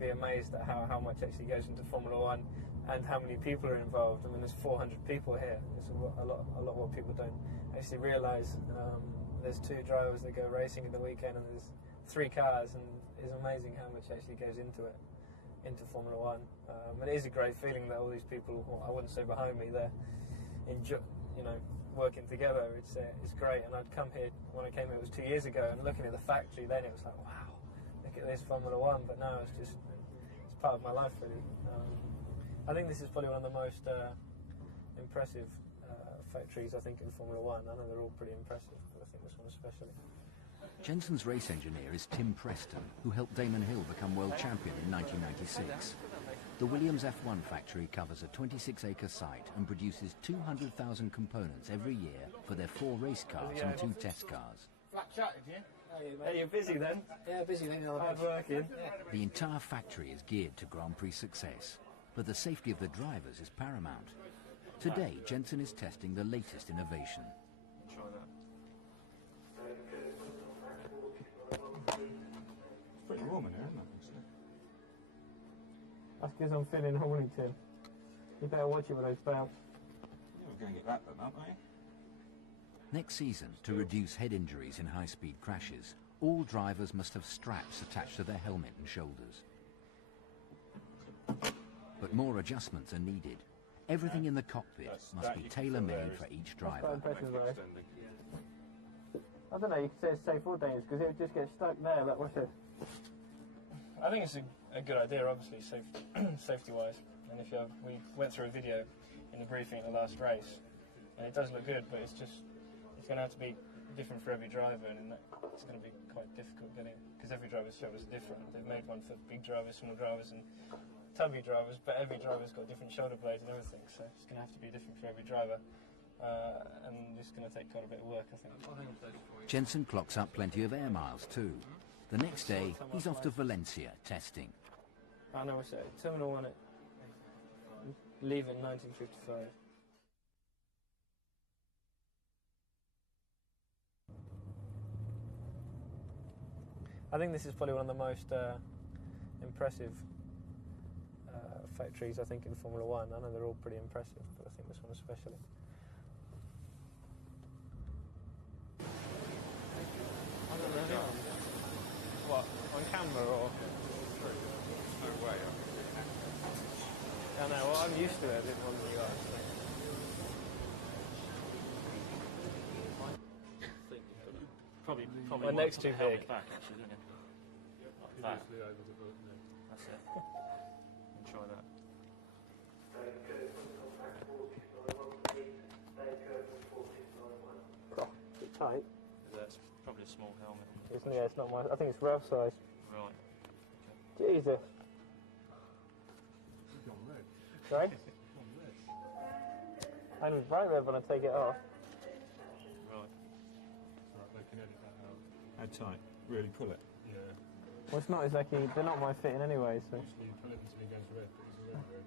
be amazed at how much actually goes into Formula One and how many people are involved. I mean, there's 400 people here. It's a lot what people don't actually realise. There's 2 drivers that go racing in the weekend, and there's 3 cars, and it's amazing how much actually goes into it, into Formula One. But it is a great feeling that all these people, well, I wouldn't say behind me, they're working together. It's great. And I'd come here, when I came here it was 2 years ago, and looking at the factory then it was like, wow, look at this Formula One. But now it's part of my life, really. I think this is probably one of the most impressive factories, I think, in Formula One. I know they're all pretty impressive, but I think this one especially. Jenson's race engineer is Tim Preston, who helped Damon Hill become world champion in 1996. The Williams F1 factory covers a 26-acre site and produces 200,000 components every year for their 4 race cars and 2 test cars. Flat chatted, yeah? Hey, you're busy then? Yeah, busy then. Hard working. The entire factory is geared to Grand Prix success, but the safety of the drivers is paramount. Today, Jenson is testing the latest innovation. Try that. It's pretty warm in here, isn't it? Actually? That's because I'm feeling horny, Tim. You better watch it with those belts. Yeah, we're going to get that done, aren't we? Next season, to reduce head injuries in high-speed crashes, all drivers must have straps attached to their helmet and shoulders. But more adjustments are needed. Everything in the cockpit must be tailor-made for each driver. I don't know, you could say it's safe or dangerous because it would just get stuck there. Like, what's it? I think it's a good idea, obviously, safety-wise. And if we went through a video in the briefing at the last race, and it does look good, but it's going to have to be different for every driver, and it's going to be quite difficult getting, because every driver's shoulders are different. They've made one for big drivers, small drivers, and tubby drivers, but every driver's got different shoulder blades and everything, so it's going to have to be different for every driver. And it's going to take quite a bit of work, I think. Jenson clocks up plenty of air miles too. The next day, he's off to Valencia testing. I know what's it. Terminal 1 at leave in 1955. I think this is probably one of the most impressive factories, I think, in Formula One. I know they're all pretty impressive, but I think this one especially. What, on camera or? There's no way. I know, well, I'm used to it, I didn't want you guys. Probably my neck's too big. Back, actually, didn't you? Like that. That's it. And try that. Oh, it's tight. That's probably a small helmet. Isn't it? Yeah, it's not mine. I think it's Ralph's size. Right. Okay. Jesus. Right? I was bright red when I take it off. Right. They can edit that out. How tight? Really pull it? Yeah. Well, it's not exactly, they're not my fitting anyway, so. Obviously you pull it until it goes red, but it's already red.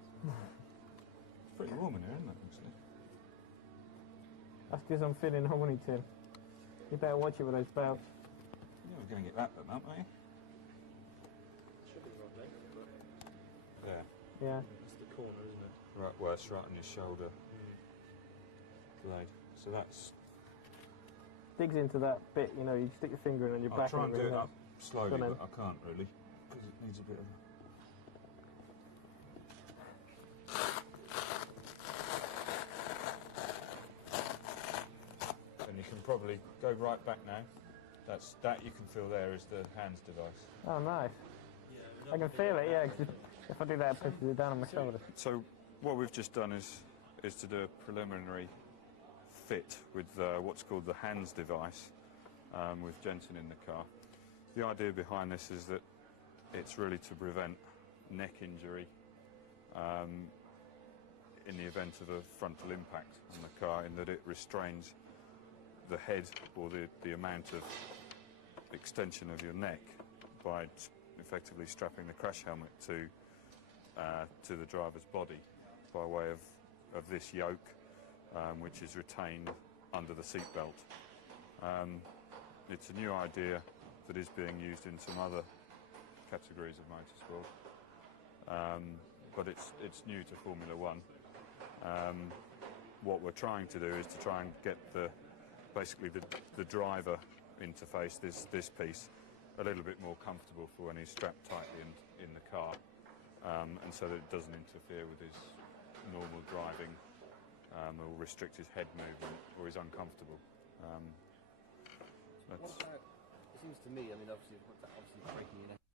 It's pretty warm in here, isn't it, actually? That's because I'm feeling horny, Tim. You better watch it with those belts. Yeah, we're going to get that done, aren't we? Should be right there, but Yeah. Yeah. that's the corner, isn't it? Right, well, it's right on your shoulder blade. So that's... Digs into that bit, you know, you stick your finger in and your I'll back. try and do it up Go slowly, on, but I can't really, because it needs a bit of... And you can probably go right back now. That you can feel there is the HANS device. Oh, nice. I can feel it, yeah, because if I do that, it pushes it down on my shoulder. So what we've just done is to do a preliminary fit with what's called the HANS device with Jenson in the car. The idea behind this is that it's really to prevent neck injury in the event of a frontal impact on the car, in that it restrains the head or the amount of extension of your neck by effectively strapping the crash helmet to the driver's body by way of this yoke, which is retained under the seatbelt. It's a new idea that is being used in some other categories of motorsport, but it's new to Formula One. What we're trying to do is to try and get basically the driver interface, this piece, a little bit more comfortable for when he's strapped tightly in the car, and so that it doesn't interfere with his normal driving or restrict his head movement or he's uncomfortable. What about, it seems to me, I mean, obviously breaking your neck